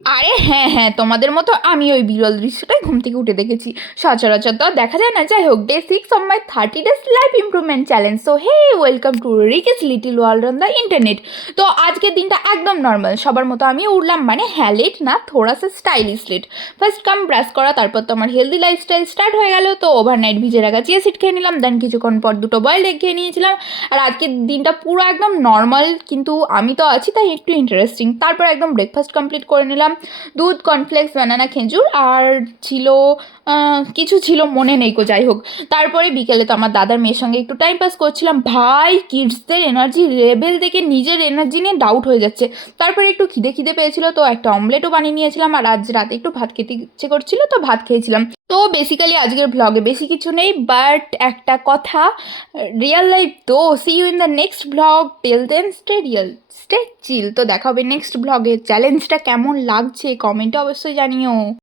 আরে হ্যাঁ হ্যাঁ, তোমাদের মতো আমি ওই বিরল দৃশ্যটাই ঘুম থেকে উঠে দেখেছি। সচরাচর তো আর দেখা যায় না। যাই হোক, day 6 of my 30 days life improvement challenge. So hey, welcome to রিকেস little world on the internet. তো আজকের দিনটা একদম নর্মাল, সবার মতো আমি উঠলাম, মানে হ্যাঁ লেট না, থোড়া সা স্টাইলিশ লেট। ফার্স্ট কাম ব্রাশ করা, তারপর তো আমার হেলদি লাইফস্টাইল স্টার্ট হয়ে গেল। তো ওভারনাইট ভিজে রাখা চিয়া সিড খেয়ে নিলাম, দেন কিছুক্ষণ পর দুটো বয়েল এগ খেয়ে নিয়েছিলাম। আর আজকের দিনটা পুরো একদম নর্মাল, কিন্তু আমি তো আছি তাই একটু ইন্টারেস্টিং। তারপর একদম ব্রেকফাস্ট কমপ্লিট করে নিলাম। দুধ, কর্নফ্লেক্স, বানানা, খেজুর, আর ছিল কিছু ছিল মনে নেই কো, যাই হোক। তারপরে বিকেলে তো আমার দাদার মেয়ের সঙ্গে একটু টাইম পাস করছিলাম। ভাই, কিডসদের এনার্জি লেভেল দেখে নিজের এনার্জি নিয়ে ডাউট হয়ে যাচ্ছে। তারপরে একটু খিদে খিদে পেয়েছিল, তো একটা অমলেটও বানিয়ে নিয়েছিলাম। আর আজ রাতে একটু ভাত খেতে ইচ্ছে করছিল, তো ভাত খেয়েছিলাম। তো বেসিক্যালি আজকের ভ্লগে বেশি কিছু নেই, বাট একটা কথা, রিয়েল লাইফ তো। See you in the next vlog. Till then stay real, stay chill. তো দেখা হবে নেক্সট ভ্লগে। চ্যালেঞ্জটা কেমন লাগছে কমেন্টে অবশ্যই জানিও।